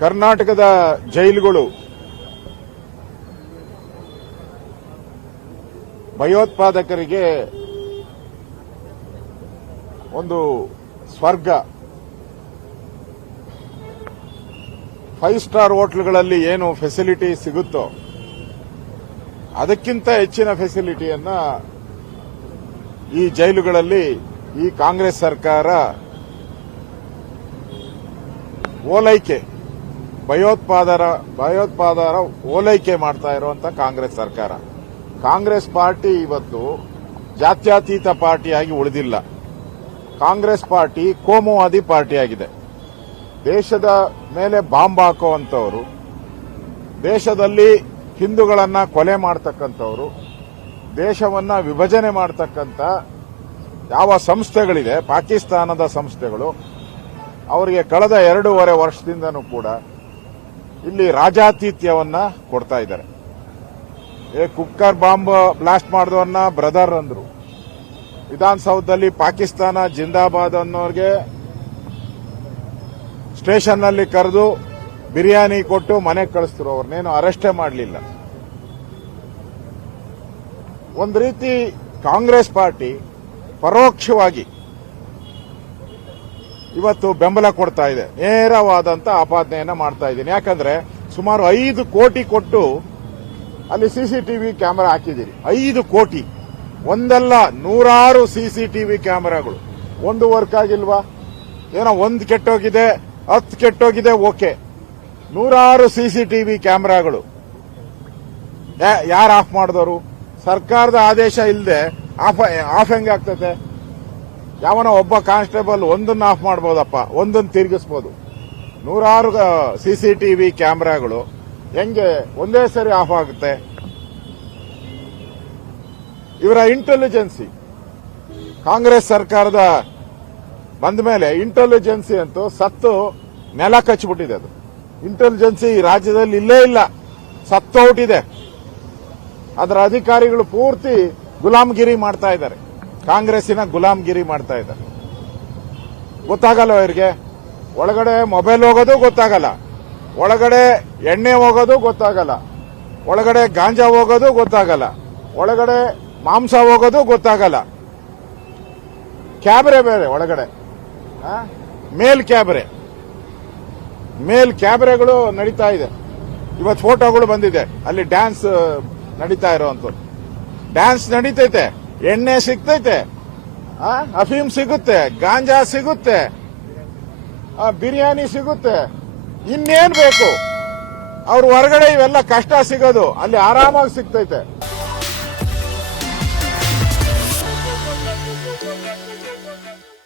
ಕರ್ನಾಟಕದ ಜೈಲುಗಳು, ಭಯೋತ್ಪಾದಕರಿಗೆ ಒಂದು ಸ್ವರ್ಗ. ಫೈವ್ ಸ್ಟಾರ್ ಹೋಟ್ಲ್ಗಳಲ್ಲಿ ಏನು ಫೆಸಿಲಿಟಿ ಸಿಗುತ್ತೋ, ಅದಕ್ಕಿಂತ ಹೆಚ್ಚಿನ ಫೆಸಿಲಿಟಿಯನ್ನ ಈ ಜೈಲುಗಳಲ್ಲಿ ಈ ಕಾಂಗ್ರೆಸ್ ಸರ್ಕಾರ ಓಲೈಕೆ. ಭಯೋತ್ಪಾದರ ಭಯೋತ್ಪಾದರ ಓಲೈಕೆ ಮಾಡ್ತಾ ಇರುವಂತ ಕಾಂಗ್ರೆಸ್ ಸರ್ಕಾರ. ಕಾಂಗ್ರೆಸ್ ಪಾರ್ಟಿ ಇವತ್ತು ಜಾತ್ಯತೀತ ಪಾರ್ಟಿಯಾಗಿ ಉಳಿದಿಲ್ಲ. ಕಾಂಗ್ರೆಸ್ ಪಾರ್ಟಿ ಕೋಮುವಾದಿ ಪಾರ್ಟಿಯಾಗಿದೆ. ದೇಶದ ಮೇಲೆ ಬಾಂಬ್ ಹಾಕುವಂಥವರು, ದೇಶದಲ್ಲಿ ಹಿಂದೂಗಳನ್ನ ಕೊಲೆ ಮಾಡ್ತಕ್ಕಂಥವರು, ದೇಶವನ್ನ ವಿಭಜನೆ ಮಾಡ್ತಕ್ಕಂಥ ಯಾವ ಸಂಸ್ಥೆಗಳಿದೆ, ಪಾಕಿಸ್ತಾನದ ಸಂಸ್ಥೆಗಳು, ಅವರಿಗೆ ಕಳೆದ ಎರಡೂವರೆ ವರ್ಷದಿಂದನೂ ಕೂಡ ಇಲ್ಲಿ ರಾಜಾತಿಥ್ಯವನ್ನ ಕೊಡ್ತಾ ಇದ್ದಾರೆ. ಏ ಕುಕ್ಕರ್ ಬಾಂಬ್ ಬ್ಲಾಸ್ಟ್ ಮಾಡಿದವನ್ನ ಬ್ರದರ್ ಅಂದ್ರು. ವಿಧಾನಸೌಧದಲ್ಲಿ ಪಾಕಿಸ್ತಾನ ಜಿಂದಾಬಾದ್ ಅನ್ನೋರಿಗೆ ಸ್ಟೇಷನ್ನಲ್ಲಿ ಕರೆದು ಬಿರಿಯಾನಿ ಕೊಟ್ಟು ಮನೆಗೆ ಕಳಿಸ್ತರು ಅವ್ರನ್ನೇನು ಅರೆಸ್ಟೇ ಮಾಡಲಿಲ್ಲ. ಒಂದು ರೀತಿ ಕಾಂಗ್ರೆಸ್ ಪಾರ್ಟಿ ಪರೋಕ್ಷವಾಗಿ ಇವತ್ತು ಬೆಂಬಲ ಕೊಡ್ತಾ ಇದೆ. ನೇರವಾದಂತ ಆಪಾದನೆಯನ್ನ ಮಾಡ್ತಾ ಇದ್ದೀನಿ. ಯಾಕಂದ್ರೆ ಸುಮಾರು ಐದು ಕೋಟಿ ಕೊಟ್ಟು ಅಲ್ಲಿ ಸಿಸಿಟಿವಿ ಕ್ಯಾಮೆರಾ ಹಾಕಿದ್ದೀರಿ. ಐದು ಕೋಟಿ. ಒಂದಲ್ಲ ನೂರಾರು ಸಿಸಿಟಿವಿ ಕ್ಯಾಮೆರಾಗಳು. ಒಂದು ವರ್ಕ್ ಆಗಿಲ್ವಾ? ಏನೋ ಒಂದು ಕೆಟ್ಟೋಗಿದೆ, ಹತ್ತು ಕೆಟ್ಟೋಗಿದೆ, ಓಕೆ. ನೂರಾರು ಸಿಸಿಟಿವಿ ಕ್ಯಾಮೆರಾಗಳು. ಯಾರು ಆಫ್ ಮಾಡಿದವರು? ಸರ್ಕಾರದ ಆದೇಶ ಇಲ್ಲದೆ ಆಫ್ ಆಫ್ ಹೆಂಗೆ ಆಗ್ತದೆ? ಯಾವನ ಒಬ್ಬ ಕಾನ್ಸ್ಟೇಬಲ್ ಒಂದನ್ನ ಆಫ್ ಮಾಡ್ಬೋದಪ್ಪ, ಒಂದನ್ನು ತಿರುಗಿಸ್ಬೋದು. ನೂರಾರು ಸಿಸಿಟಿವಿ ಕ್ಯಾಮ್ರಾಗಳು ಹೆಂಗೆ ಒಂದೇ ಸರಿ ಆಫ್ ಆಗುತ್ತೆ? ಇವರ ಇಂಟೆಲಿಜೆನ್ಸಿ ಕಾಂಗ್ರೆಸ್ ಸರ್ಕಾರದ ಬಂದ ಮೇಲೆ ಇಂಟೆಲಿಜೆನ್ಸಿ ಅಂತೂ ಸತ್ತು ನೆಲ ಕಚ್ಚಿಬಿಟ್ಟಿದೆ ಅದು. ಇಂಟೆಲಿಜೆನ್ಸಿ ರಾಜ್ಯದಲ್ಲಿ ಇಲ್ಲೇ ಇಲ್ಲ ಸತ್ತೋಟಿದೆ ಅದರ ಅಧಿಕಾರಿಗಳು ಪೂರ್ತಿ ಗುಲಾಮಗಿರಿ ಮಾಡ್ತಾ ಇದ್ದಾರೆ. ಕಾಂಗ್ರೆಸ್ಸಿನ ಗುಲಾಮ್ಗಿರಿ ಮಾಡ್ತಾ ಇದ್ದಾರೆ. ಗೊತ್ತಾಗಲ್ಲ ಇವರಿಗೆ ಒಳಗಡೆ ಮೊಬೈಲ್ ಹೋಗೋದು ಗೊತ್ತಾಗಲ್ಲ. ಒಳಗಡೆ ಎಣ್ಣೆ ಹೋಗೋದು ಗೊತ್ತಾಗಲ್ಲ. ಒಳಗಡೆ ಗಾಂಜಾ ಹೋಗೋದು ಗೊತ್ತಾಗಲ್ಲ. ಒಳಗಡೆ ಮಾಂಸ ಹೋಗೋದು ಗೊತ್ತಾಗಲ್ಲ. ಕ್ಯಾಬ್ರೆ ಬೇರೆ ಒಳಗಡೆ? ಮೇಲ್ ಕ್ಯಾಬ್ರೆ. ಮೇಲ್ ಕ್ಯಾಬ್ರೆಗಳು ನಡೀತಾ ಇದೆ. ಇವತ್ತು ಫೋಟೋಗಳು ಬಂದಿದೆ. ಅಲ್ಲಿ ಡ್ಯಾನ್ಸ್ ನಡೀತಾ ಇರೋವಂಥದ್ದು. ಡ್ಯಾನ್ಸ್ ನಡೀತೈತೆ. ಎಣ್ಣೆ ಸಿಗ್ತೈತೆ? ಅಫೀಮ್ ಸಿಗುತ್ತೆ, ಗಾಂಜಾ ಸಿಗುತ್ತೆ ಬಿರಿಯಾನಿ ಸಿಗುತ್ತೆ. ಇನ್ನೇನ್ ಬೇಕು? ಅವ್ರ ಹೊರಗಡೆ ಇವೆಲ್ಲ ಕಷ್ಟ ಸಿಗೋದು, ಅಲ್ಲಿ ಆರಾಮಾಗಿ ಸಿಗ್ತೈತೆ.